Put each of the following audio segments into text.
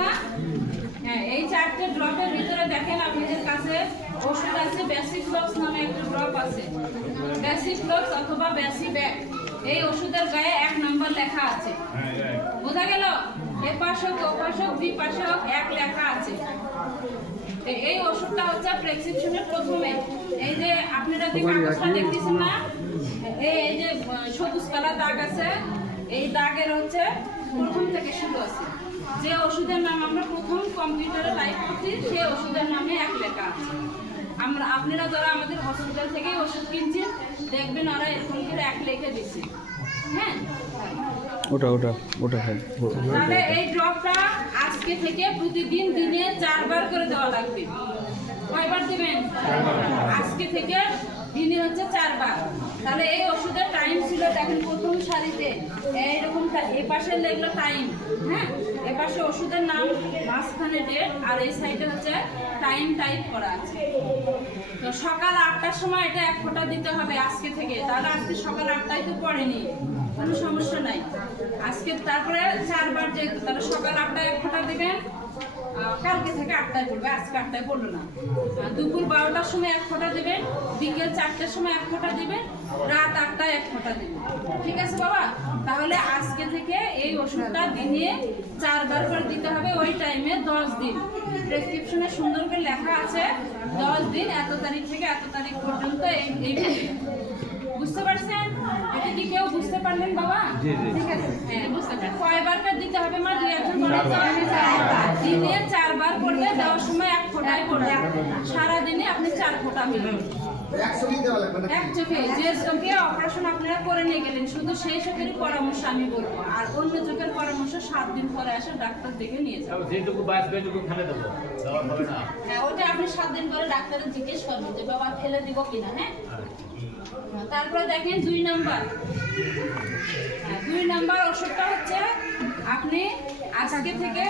না? হ্যাঁ, এই 4টে ড্রপের ভিতরে দেখেন আপনাদের কাছে ওষুধ আছে। বেসিফ্লক্স নামে একটা ড্রপ আছে। বেসিফ্লক্স অথবা বেসিব্যাক, এই ওষুধের গায়ে 1 নম্বর লেখা আছে। বোঝা গেল? এপাশক ওপাশক বিপাশক 1 লেখা আছে। এই ওষুধটা হচ্ছে প্রেসক্রিপশনের প্রথমে, এই যে আপনারা যে কাগজটা দেখতেছেন না, এই যে সবুজ কালার দাগ আছে, এই দাগের হচ্ছে প্রথম থেকে শুরু আছে। যে ওষুধের নাম আমরা প্রথম কম্পিউটারে টাইপ করছি সেই ওষুধের নামে 1 লেখা আছে। আপনারা যারা আমাদের হসপিটাল থেকেই ওষুধ কিনছেন দেখবেন ওরা এরকম করে 1 লিখে দিচ্ছে। হ্যাঁ, ওটা হ্যাঁ। তাহলে এই ড্রপটা আজকে থেকে প্রতিদিন দিনে 4 বার করে দেওয়া লাগবে। কয়বার দিবেন? আজকে থেকে দিনে হচ্ছে 4 বার। তাহলে এই ওষুধের টাইম ছিল দেখেন প্রথম সারিতে এইরকম, এই পাশে লেখলো টাইম। হ্যাঁ, এই পাশে ওষুধের নাম, মাঝখানে ডেট, আর এই সাইডে হচ্ছে টাইম টাইপ করা আছে। তো সকাল 8টার সময় এটা 1 ফোঁটা দিতে হবে আজকে থেকে। তাহলে আজকে সকাল 8টায় তো পড়েনি, কোনো সমস্যা নাই। আজকে তারপরে 4 বার যেহেতু, তাহলে সকাল 8টায় 1 ফোঁটা দিবেন। কালকে থেকে 8টায় পড়বে, আজকে 8টায় পড়লো না। দুপুর 12টার সময় 1 ফোঁটা দিবেন, বিকেল 4টার সময় 1 ফোঁটা দিবেন, রাত 8টায় 1 ফোঁটা দিবেন। ঠিক আছে বাবা? তাহলে আজকে থেকে এই ওষুধটা দিনে 4 বার করে দিতে হবে, ওই টাইমে 10 দিন। প্রেসক্রিপশনে সুন্দর করে লেখা আছে 10 দিন, এত তারিখ থেকে এত তারিখ পর্যন্ত। এই বুঝতে পারছেন? এটা কি কেউ বুঝতে পারলেন বাবা? ঠিক আছে, হ্যাঁ বুঝতে পারছেন। কয়বার করে দিতে হবে মা? 2-1 জন দিনে 4 বার করলে দেওয়ার সময় 1 ফোঁটাই পড়বে। সারা দিনে আপনি 4 ফোঁটা মিলবেন। এক চোখে, যে চোখে অপারেশন আপনারা করে নিয়ে গেলেন শুধু সেই চোখেরই পরামর্শ আমি বলবো, আর অন্য চোখের পরামর্শ 7 দিন পরে আসে ডাক্তার দেখে নিয়ে যাবেন। যেটুকু বাঁচবে এটুকু ফেলে দেবো, দেওয়া হবে না। হ্যাঁ, ওটা আপনি 7 দিন পরে ডাক্তারের জিজ্ঞেস করবেন যে বাবা ফেলে দিব কিনা। হ্যাঁ, তারপরে দেখেন 2 নাম্বার। 2 নাম্বার ওষুধটা হচ্ছে আপনি আজকে থেকে,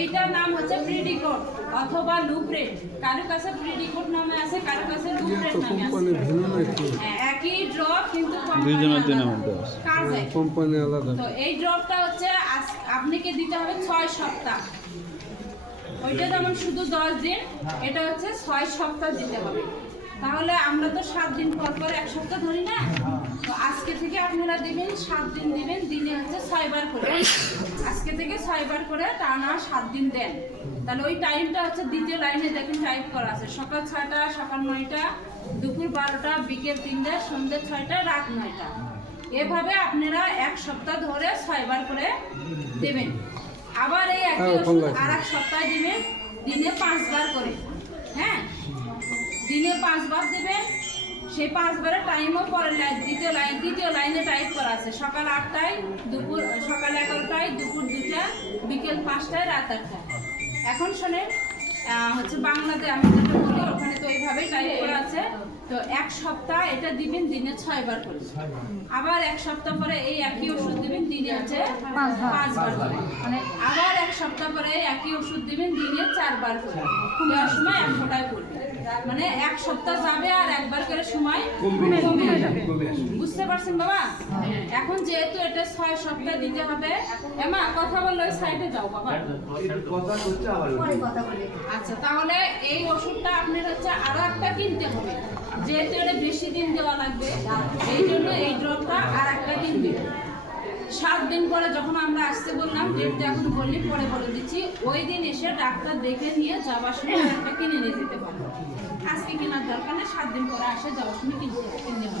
এইটার নাম হচ্ছে প্রিডিকোট অথবা লুপ্রেট। কারো কাছে প্রিডিকোট নামে আছে, কারো কাছে লুপ্রেট নামে আছে। একই ড্রপ কিন্তু কোম্পানি আলাদা। তো এই ড্রপটা হচ্ছে আপনাকে দিতে হবে 6 সপ্তাহ। ওইটা যেমন শুধু 10 দিন, এটা হচ্ছে 6 সপ্তাহ দিতে হবে। তাহলে আমরা তো 7 দিন পর পর 1 সপ্তাহ ধরি না, তো আজকে থেকে আপনারা দিবেন 7 দিন দিবেন, দিনে হচ্ছে 6 বার করে। আজকে থেকে 6 বার করে টানা 7 দিন দেন। তাহলে ওই টাইমটা হচ্ছে দ্বিতীয় লাইনে দেখেন টাইপ করা আছে, সকাল 6টা, সকাল 9টা, দুপুর 12টা, বিকেল 3টা, সন্ধ্যে 6টা, রাত 9টা। এভাবে আপনারা 1 সপ্তাহ ধরে 6 বার করে দেবেন। আবার এই একই ওষুধ আর 1 সপ্তাহ দিবেন, দিনে 5 বার করে। হ্যাঁ, দিনে 5 বার দেবেন। সেই 5 বারের টাইমও পরের দ্বিতীয় লাইনে টাইপ করা আছে, সকাল 8টায়, সকাল 11টায়, দুপুর 2টা, বিকেল 5টায়, রাত 8টায়। এখন শোনেন, হচ্ছে বাংলাতে আমি যেটা বলি ওখানে তো এইভাবেই টাইপ করা আছে। তো 1 সপ্তাহ এটা দিবেন দিনে 6 বার করে। আবার 1 সপ্তাহ পরে এই একই ওষুধ দিবেন দিনে হচ্ছে 5 বার করে। মানে আবার 1 সপ্তাহ পরে একই ওষুধ দিবেন দিনে 4 বার করে। দেওয়ার সময় 1 ফোঁটায় পড়বে। মানে 1 সপ্তাহ যাবে আর 1 বার করে সময় কমে যাবে। বুঝতে পারছেন বাবা? এখন যেহেতু এটা 6 সপ্তাহ দিতে হবে। এমা কথা বললে ওই সাইডে যাও বাবা। আচ্ছা, তাহলে এই ওষুধটা আপনার হচ্ছে আরো একটা কিনতে হবে, যেহেতু এটা বেশি দিন দেওয়া লাগবে, এই জন্য এই ড্রপটা আর একটা কিনবে। 7 দিন পরে যখন আমরা আসতে বললাম, ডেটটা এখন বললি পরে বলে দিচ্ছি, ওই দিন এসে ডাক্তার দেখে নিয়ে যাওয়ার সময় একটা কিনে নিয়ে যেতে পারবো। আজকে কেনার দরকার নেই, 7 দিন পরে আসে যাওয়ার সময় কিনতে হবে।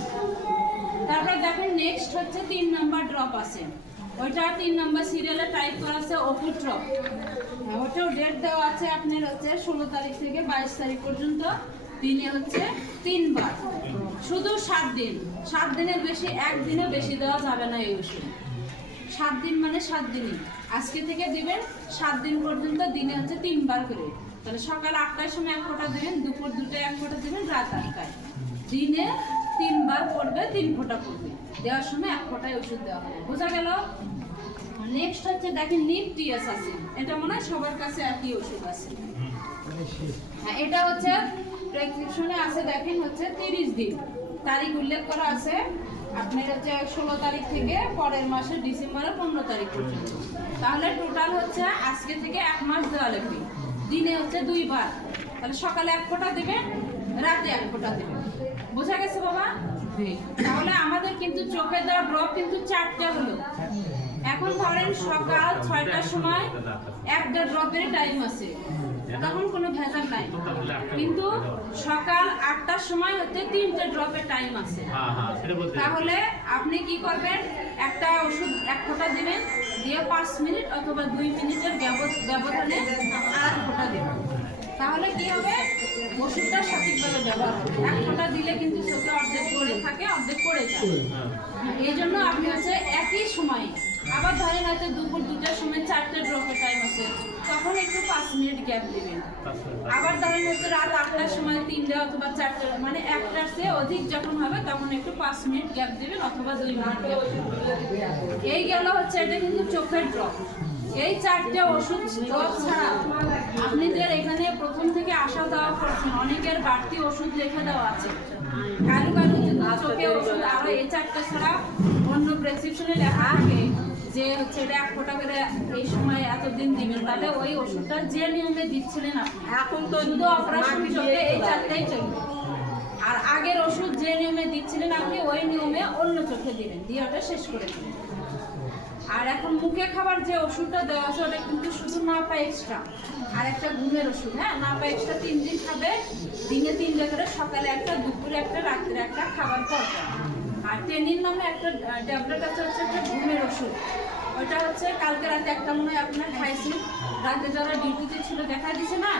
তারপরে দেখেন নেক্সট হচ্ছে 3 নাম্বার ড্রপ আছে। ওইটা 3 নাম্বার সিরিয়ালে টাইপ করা আছে ওষুধ ড্রপ। ওটাও ডেট দেওয়া আছে আপনার হচ্ছে 16 তারিখ থেকে 22 তারিখ পর্যন্ত। দিনে হচ্ছে 3 বার, শুধু 7 দিন। 7 দিনের বেশি, 1 দিনে বেশি দেওয়া যাবে না এই ওষুধ। 7 দিন মানে 7 দিনই। আজকে থেকে দিবেন 7 দিন পর্যন্ত, দিনে হচ্ছে 3 বার করে। তাহলে সকাল 8টার সময় 1 ফোঁটা দিবেন, দুপুর 2টায় 1 ফোঁটা দিবেন, রাত 8টায়। দিনে 3 বার পড়বে, 3 ফোঁটা পড়বে। দেওয়ার সময় 1 ফোঁটায় ওষুধ দেওয়া হবে। বোঝা গেল? নেক্সট হচ্ছে দেখেন নিপটিএস আছে। এটা মনে হয় সবার কাছে একই ওষুধ আছে। হ্যাঁ, এটা হচ্ছে প্রেসক্রিপশনে আছে দেখেন হচ্ছে 30 দিন তারিখ উল্লেখ করা আছে। আপনার হচ্ছে 16 তারিখ থেকে পরের মাসে ডিসেম্বরের 15 তারিখ পর্যন্ত। তাহলে টোটাল হচ্ছে আজকে থেকে 1 মাস দেওয়া লাগবে। দিনে হচ্ছে 2 বার, তাহলে সকালে 1 ফোঁটা দেবেন, রাতে 1 ফোঁটা দেবেন। বোঝা গেছে বাবা? তাহলে আমাদের কিন্তু চোখে দেওয়া ড্রপ কিন্তু 4টা হলো। এখন ধরেন সকাল 6টার সময় 1টা ড্রপের টাইম আছে, তখন কোনো ভেজাল নাই। কিন্তু সকাল 8টার সময় হচ্ছে 3টে ড্রপের টাইম আছে। তাহলে আপনি কি করবেন, একটা ওষুধ 1 ফোঁটা দিবেন, দিয়ে 5 মিনিট অথবা 2 মিনিটের ব্যবধানে আর 1 ফোঁটা দেবেন। তাহলে কি হবে, ওষুধটা সঠিকভাবে ব্যবহার হবে। 1 ফোঁটা দিলে কিন্তু চোখে অর্ধেক পড়ে থাকে, অর্ধেক পড়ে যায়। এই জন্য আপনি হচ্ছে একই সময়ে, আবার ধরেন হয়তো দুপুর 2টার সময় 4টে ড্রপের টাইম আছে, তখন একটু 5 মিনিট গ্যাপ দিবেন। আবার ধরেন হচ্ছে রাত 8টার সময় 3টে অথবা 4টে, মানে 1টার চেয়ে অধিক যখন হবে তখন একটু 5 মিনিট গ্যাপ দিবেন অথবা 2 মিনিট গ্যাপ দিবেন। এই গেল হচ্ছে, এটা কিন্তু চোখের ড্রপ। এই 4টে ওষুধ ড্রপ ছাড়া আপনাদের এখানে প্রথম থেকে আসা যাওয়া করছেন, অনেকের বাড়তি ওষুধ লিখে দেওয়া আছে। কারো কারো চোখে ওষুধ আরো এই 4টা ছাড়া অন্য প্রেসক্রিপশনে লেখা থাকে যে হচ্ছে এটা 1 ফোঁটা করে এই সময় এতদিন দিবেন, তাহলে ওই ওষুধটা যে নিয়মে দিচ্ছিলেন আপনি, এখন তো শুধু অপারেশন চোখে এই 4টাই চলবে। আর আগের ওষুধ যে নিয়মে দিচ্ছিলেন আপনি ওই নিয়মে অন্য চোখে দিবেন, দিয়ে ওটা শেষ করে দিবেন। আর এখন মুখে খাবার যে ওষুধটা দেওয়া আছে ওটা কিন্তু শুধু নাপা এক্সট্রা, আর একটা ঘুমের ওষুধ। হ্যাঁ, নাপা এক্সট্রা 3 দিন খাবে, দিনে 3টে করে, সকালে একটা, দুপুরে একটা, রাত্রে একটা, খাবার পর। আর টেনিন নামে একটা ট্যাবলেট আছে, হচ্ছে একটা ঘুমের ওষুধ। ওইটা হচ্ছে কালকে রাতে একটা মনে হয় আপনার খাইছি, রাতে যারা ডিউটিতে ছিল দেখা দিছে না,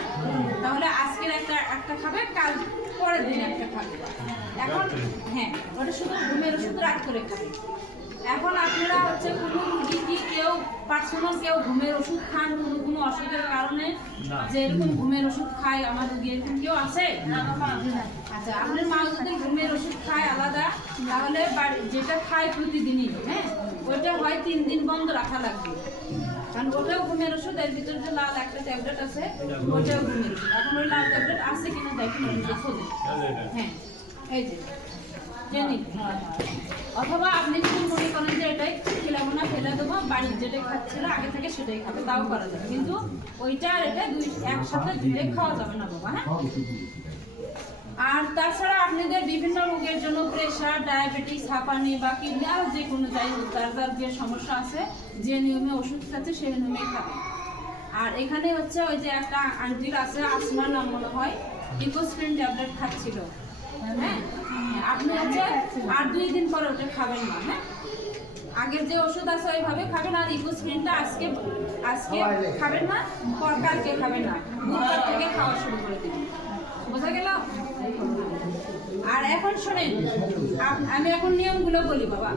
তাহলে আজকের একটা খাবে, কাল পরের দিন একটা খাবে। এখন হ্যাঁ, ওটা শুধু ঘুমের ওষুধ রাত করে খাবে। এখন আপনারা হচ্ছে কোনো রুগী কি কেউ পার্সোনাল কেউ ঘুমের ওষুধ খান কোনো অসুখের কারণে, যে এরকম ঘুমের ওষুধ খায় আমার রুগী, এরকম কেউ আছে? আচ্ছা, আপনার মা যদি ঘুমের ওষুধ খায় আলাদা, তাহলে যেটা খায় প্রতিদিনই, হ্যাঁ, ওইটা হয় 3 দিন বন্ধ রাখা লাগবে, কারণ ওটাও ঘুমের ওষুধ। এর ভিতরে যে লাল একটা ট্যাবলেট আছে ওইটাও ঘুমের ওষুধ। এখন ওই লাল ট্যাবলেট আছে কিনা দেখুন, হ্যাঁ এই যে জেনি। অথবা আপনি যদি মনে করেন যে এটাই খেলাবো না, ফেলে দেবো, বাড়ির যেটা খাচ্ছিল আগে থেকে সেটাই খাবে, তাও করা যাবে। কিন্তু ওইটা আর এটা একসাথে ধুয়ে খাওয়া যাবে না বাবা। হ্যাঁ, আর তাছাড়া আপনাদের বিভিন্ন রোগের জন্য প্রেশার, ডায়াবেটিস, হাঁপানি বা কিডনি আর যে কোনো যাই হোক যার যে সমস্যা আছে, যে নিয়মে ওষুধ খাচ্ছে সেই নিয়মেই খাবে। আর এখানে হচ্ছে ওই যে একটা আন্টির আছে, আসমা নাম মনে হয়, ইকোস্প্রিন ট্যাবলেট খাচ্ছিল। হ্যাঁ, আপনি হচ্ছে আর 2 দিন পরে ওটা খাবেন না। হ্যাঁ, আগের যে ওষুধ আছে ওইভাবে খাবেন, আর ইকোস্প্রিনটা আজকে খাবেন না, কালকে খাবেন না, বুধবার থেকে খাওয়া শুরু করে দিবেন। বোঝা গেল? আর এখন শোনেন, আমি এখন নিয়মগুলো বলি বাবা।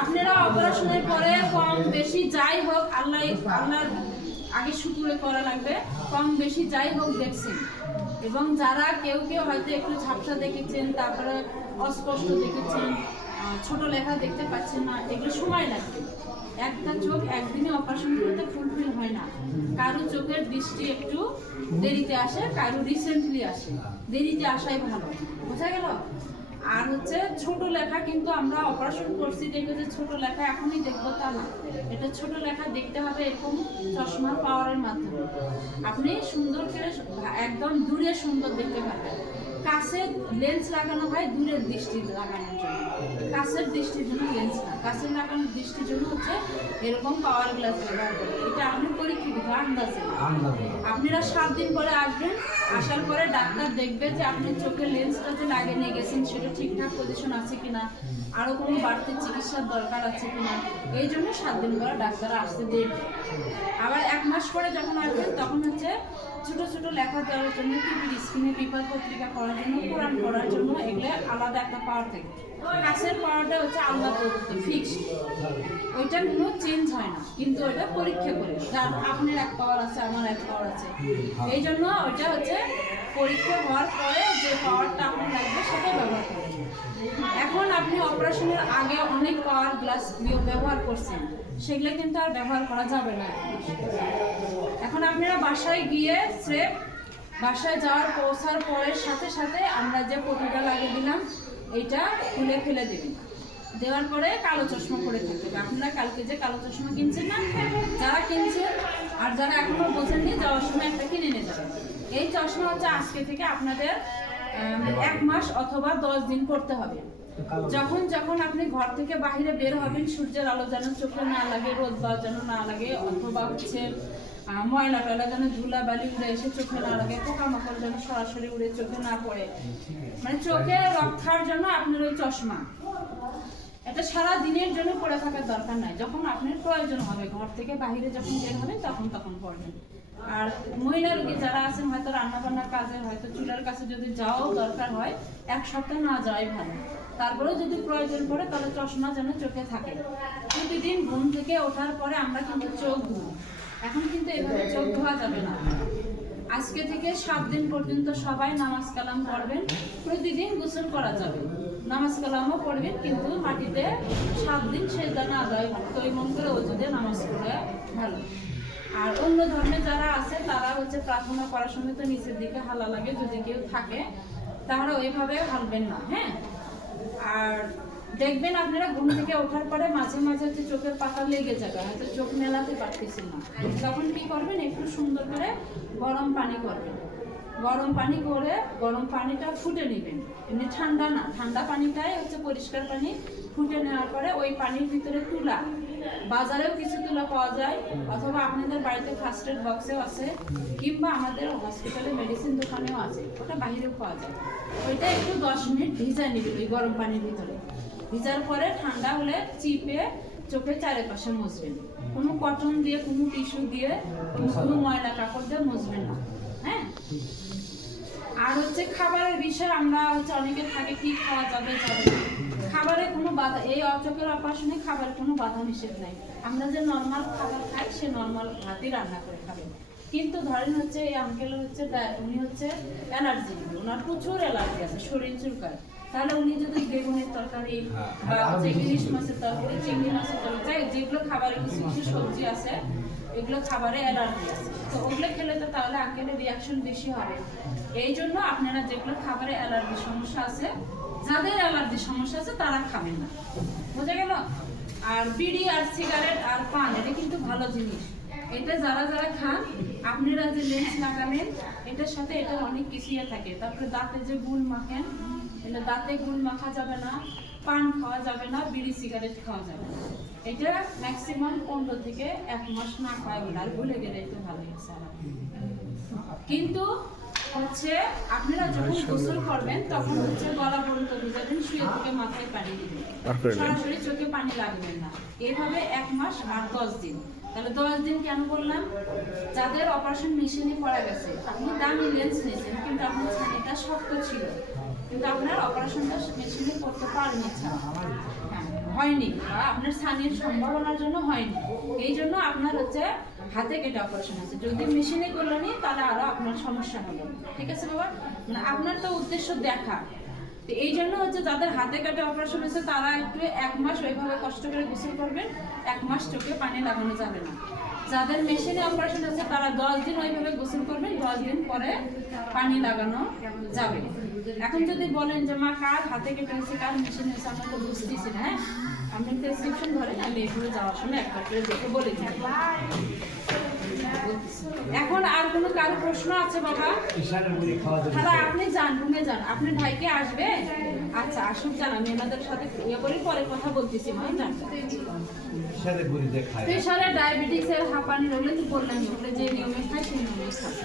আপনারা অপারেশনের পরে কম বেশি যাই হোক, আল্লাহর আগে শুকুরে করা লাগবে, কম বেশি যাই হোক দেখছেন। এবং যারা কেউ হয়তো একটু ঝাপসা দেখেছেন, তারপরে অস্পষ্ট দেখেছেন, ছোট লেখা দেখতে পাচ্ছেন না, এগুলো সময় লাগবে। একটা চোখ একদিনে অপারেশন করতে ফুলফিল হয় না। কারো চোখের দৃষ্টি একটু দেরিতে আসে, কারো রিসেন্টলি আসে, দেরিতে আসাই ভালো। বোঝা গেল? আর হচ্ছে ছোট লেখা কিন্তু আমরা অপারেশন করছি দেখে যে ছোট লেখা এখনই দেখবো তা না, এটা ছোট লেখা দেখতে হবে এরকম চশমার পাওয়ারের মাধ্যমে। আপনি সুন্দর করে একদম দূরে সুন্দর দেখতে পারবেন। কাছে লেন্স লাগানো হয় দূরের দৃষ্টি লাগানোর জন্য, কাছের দৃষ্টির জন্য লেন্স না, কাছে লাগানোর দৃষ্টির জন্য হচ্ছে এরকম পাওয়ার গ্লাস ব্যবহার করে। এটা আপনি পরীক্ষিত আন্দাজে। আপনারা 7 দিন পরে আসবেন, আসার পরে ডাক্তার দেখবে যে আপনার চোখের লেন্সটা যে লাগিয়ে নিয়ে গেছেন সেটা ঠিকঠাক পজিশন আছে কিনা, আরও কোনো বাড়তি চিকিৎসার দরকার আছে কিনা। এই জন্য 7 দিন পরে ডাক্তার আসতে দেখবে। আবার 1 মাস পরে যখন আসবেন তখন হচ্ছে ছোট ছোট লেখা দেওয়ার জন্য, টিভির স্ক্রিনে পেপার পত্রিকা পড়ার জন্য, কোরআন পড়ার জন্য এগুলো আলাদা একটা পাওয়ার থাকে। কাছের পাওয়ারটা হচ্ছে আলাদা প্রদত্ত, ফিক্সড, ওইটা কোনো চেঞ্জ হয় না, কিন্তু ওইটা পরীক্ষা করে, যার আপনার 1 পাওয়ার আছে, আমার 1 পাওয়ার আছে, এই জন্য ওইটা হচ্ছে পরীক্ষা হওয়ার পরে যে পাওয়ারটা আপনার লাগবে সেটা ব্যবহার করবেন। এখন আপনি অপারেশনের আগে অনেক পাওয়ার গ্লাস ব্যবহার করছেন, সেগুলো কিন্তু আর ব্যবহার করা যাবে না। এখন আপনারা বাসায় গিয়ে স্রেফ বাসায় পৌঁছার পরের সাথে সাথে আমরা যে পটিটা লাগিয়ে দিলাম এইটা খুলে ফেলে দেবেন, দেওয়ার পরে কালো চশমা পরে থাকতে হবে। আপনারা কালকে যে কালো চশমা কিনছেন না, যারা কিনছেন আর যারা এখনো বোঝেননি, যাওয়ার সময় একটা কিনে নিয়ে যাবেন। এই চশমা হচ্ছে আজকে থেকে আপনাদের 1 মাস অথবা 10 দিন পড়তে হবে। যখন যখন আপনি ঘর থেকে বাইরে বের হবেন, সূর্যের আলো যেন চোখে না লাগে, রোদ বা যেন না লাগে, অথবা হচ্ছে ময়লা টয়লা যেন ধুলা বালি উড়ে এসে চোখে না লাগে, পোকামাকড় যেন সরাসরি উড়ে চোখে না পড়ে, মানে চোখে রক্ষার জন্য আপনার ওই চশমা এটা সারা দিনের জন্য পরে থাকার দরকার নাই। যখন আপনার প্রয়োজন হবে, ঘর থেকে বাইরে যখন বের হবেন তখন পড়বেন। আর মহিলা রোগী যারা আছেন, হয়তো রান্না বান্নার কাজে, হয়তো চুলার কাছে যদি যাওয়াও দরকার হয়, 1 সপ্তাহ না যাওয়াই ভালো। তারপরেও যদি প্রয়োজন পড়ে তাহলে চশমা যেন চোখে থাকে। প্রতিদিন ঘুম থেকে ওঠার পরে আমরা কিন্তু চোখ ধুই। এখন কিন্তু এভাবে চোখ ধোয়া যাবে না। আজকে থেকে 7 দিন পর্যন্ত সবাই নামাজ কালাম পড়বেন। প্রতিদিন গোসল করা যাবে, নামাজ কালামও পড়বেন, কিন্তু মাটিতে 7 দিন সেজদা না দেয়, তৈমম করে ওজুদে নামাজ পড়া ভালো। আর অন্য ধর্মে যারা আছে তারা হচ্ছে প্রার্থনা করার সময় তো নিচের দিকে হালা লাগে, যদি কেউ থাকে তাহলে ওইভাবে হালবেন না। হ্যাঁ, আর দেখবেন আপনারা ঘুম থেকে ওঠার পরে মাঝে মাঝে হচ্ছে চোখের পাতা লেগে যাবে, হয়তো চোখ মেলাতে পারতেছেন না, তখন কি করবেন, একটু সুন্দর করে গরম পানি করবেন। গরম পানি করে গরম পানিটা ফুটে নেবেন, এমনি ঠান্ডা না, ঠান্ডা পানিটাই হচ্ছে পরিষ্কার পানি। ফুটে নেওয়ার পরে ওই পানির ভিতরে তুলা, বাজারেও কিছু তুলা পাওয়া যায়, অথবা আপনাদের বাড়িতে ফার্স্ট এড বক্সেও আছে, কিংবা আমাদের হসপিটালে মেডিসিন দোকানেও আছে, ওটা বাইরেও পাওয়া যায়। ওইটা একটু 10 মিনিট ভিজায় নেবেন ওই গরম পানির ভিতরে। ভিজার পরে ঠান্ডা হলে চিপে চোখের চারিপাশে মুছবেন। কোনো কটন দিয়ে, কোনো টিস্যু দিয়ে, কোনো ময়লা কাপড় দিয়ে মুছবেন না। হ্যাঁ, আর হচ্ছে খাবারের বিষয়ে আমরা হচ্ছে অনেকে থাকে কি খাওয়া যাবে যাবে না। খাবারে কোনো বাধা, এই চোখের অপারেশনে খাবারের কোনো বাধা নিষেধ নাই। আমরা যে নর্মাল খাবার খাই সে নর্মাল ভাতই রান্না করে খাবেন। কিন্তু ধরেন হচ্ছে এই আঙ্কেল হচ্ছে উনি হচ্ছে অ্যালার্জি, ওনার প্রচুর অ্যালার্জি আছে, শরীর চুলকায়, তাহলে উনি যদি বেগুনের তরকারি বা হচ্ছে ইলিশ মাছের তরকারি, চিংড়ি মাছের তরকারি, যেগুলো খাবারে কিছু কিছু সবজি আছে, এগুলো খাবারে অ্যালার্জি আছে, তো ওগুলো খেলে তো তাহলে আঙ্কেলের রিয়াকশন বেশি হবে। এই জন্য আপনারা যেগুলো খাবারে অ্যালার্জি সমস্যা আছে, যাদের অ্যালার্জি সমস্যা আছে তারা খাবেন না, বোঝা গেল? আর বিড়ি আর সিগারেট আর পান, এটা কিন্তু ভালো জিনিস। এটা যারা যারা খান, আপনারা যে লেন্স লাগাবেন, এটার সাথে এটা অনেক কিছুই থাকে। তারপরে দাঁতে যে গুল মাখেন, এটা দাঁতে গুল মাখা যাবে না, পান খাওয়া যাবে না, বিড়ি সিগারেট খাওয়া যাবে না। এটা ম্যাক্সিমাম 15 থেকে 1 মাস না খাওয়া গেলে, আর ভুলে গেলে তো ভালো গেছে। কিন্তু হচ্ছে আপনারা যখন গোসল করবেন তখন হচ্ছে গলা পর্যন্ত ভিজাবেন, শুয়ে থেকে মাথায় পানি দিবেন, সরাসরি চোখে পানি লাগবে না। এইভাবে 1 মাস আর 10 দিন। তাহলে 10 দিন কেন বললাম? যাদের অপারেশন মেশিনে পড়া গেছে, আপনি দামি লেন্স নিয়েছেন, কিন্তু আপনার ছানিটা শক্ত ছিল, কিন্তু আপনার অপারেশনটা মেশিনে করতে পারেনি, হয়নি, বা আপনার ছানির সম্ভাবনার জন্য হয়নি। এই জন্য আপনার হচ্ছে হাতে কেটে অপারেশন আছে। যদি মেশিনে করলেনি তাহলে আরো আপনার সমস্যা হবে। ঠিক আছে বাবা, মানে আপনার তো উদ্দেশ্য দেখা, তো এই জন্য হচ্ছে যাদের হাতে কাটে অপারেশন হয়েছে তারা একটু 1 মাস ওইভাবে কষ্ট করে গোসল করবেন, 1 মাস চোখে পানি লাগানো যাবে না। যাদের মেশিনে অপারেশন আছে তারা 10 দিন ওইভাবে গোসল করবেন, 10 দিন পরে পানি লাগানো যাবে। এখন যদি বলেন যে মা কার হাতে কেটে হয়েছে, কার মেশিন হয়েছে, আমরা তো বুঝতেছি না। হ্যাঁ, আপনি প্রেসক্রিপশন ধরেন, আমি এগুলো যাওয়ার সময় একবার করে দেখে বলে দিই। এখন আর কোনো কারো প্রশ্ন আছে বাবা? তাহলে আপনি যান, রুমে যান, আপনার ভাইকে আসবে। আচ্ছা আসুক, যান, আমি এনাদের সাথে ইয়ে করে পরে কথা বলতেছি। মা যান, প্রেশারে, ডায়াবেটিসের, হাঁপানি, ওগুলো তো বললাম, ওগুলো যে নিয়মে খায় সেই নিয়মে খায়।